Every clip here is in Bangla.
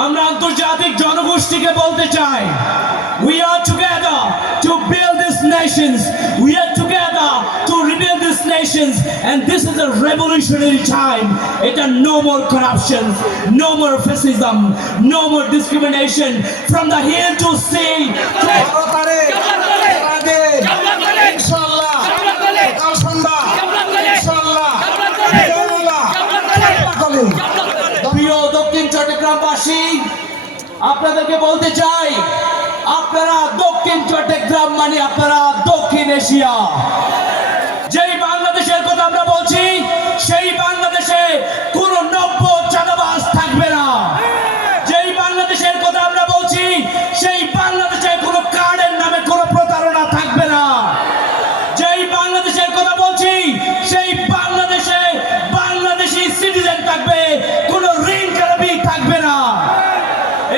আমরা আন্তর্জাতিক জনগোষ্ঠীকে বলতে চাই, we are together to build these nations, we are together to rebuild these nations, and this is a revolutionary time. It's no more corruption, no more fascism, no more discrimination from the hill to sea. প্রিয় দক্ষিণ চট্টগ্রামবাসী, আপনাদেরকে বলতে চাই, আপনারা দক্ষিণ চট্টগ্রাম মানে আপনারা দক্ষিণ এশিয়া। যেই বাংলাদেশের কথা আমরা বলছি, সেই বাংলাদেশে কোনো নব্য চাঁদাবাজ থাকবে না। যেই বাংলাদেশের কথা আমরা বলছি, সেই বাংলাদেশে কোনো কার্ডের নামে কোনো প্রতারণা থাকবে না। যেই বাংলাদেশের কথা বলছি, সেই বাংলাদেশে বাংলাদেশি সিটিজেন থাকবে, কোনো ঋণ খেলাপি থাকবে না।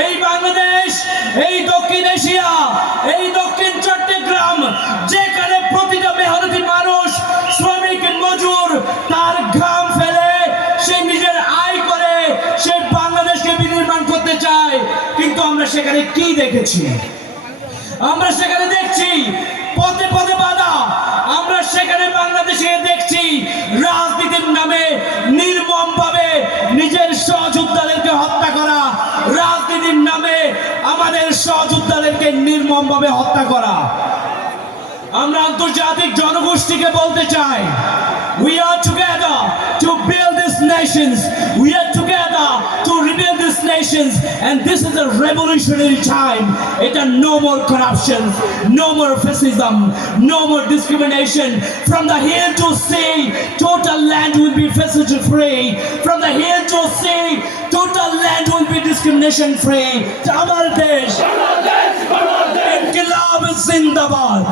এই বাংলাদেশ, এই দক্ষিণ এশিয়া, এই দক্ষিণ চট্টগ্রাম, যেখানে প্রতিটা মেহনতি মানুষ, শ্রমিক মজুর তার ঘাম ফেলে সে নিজের আয় করে সে বাংলাদেশকে বিনির্মাণ করতে চায়, কিন্তু আমরা সেখানে কি দেখেছি? আমরা সেখানে দেখছি পথে পথে বাধা। আমরা সেখানে বাংলাদেশে দেখছি রাজনীতির নামে নির্মমভাবে নিজের সহযোদ্ধাদেরকে হত্যা করা, রাজনীতির নামে আমাদের সহযোদ্ধাদেরকে নির্মমভাবে হত্যা করা। আমরা আন্তর্জাতিক জনগোষ্ঠীকে বলতে চাই, we are together to build these nations, we are together to rebuild these nations, and this is a revolutionary time. It's no more corruption, no more fascism, no more discrimination. From the hill to sea, total land will be fascism free. From the hill to sea, total land will be discrimination free. Amar Desh, Inkilab Zindabad.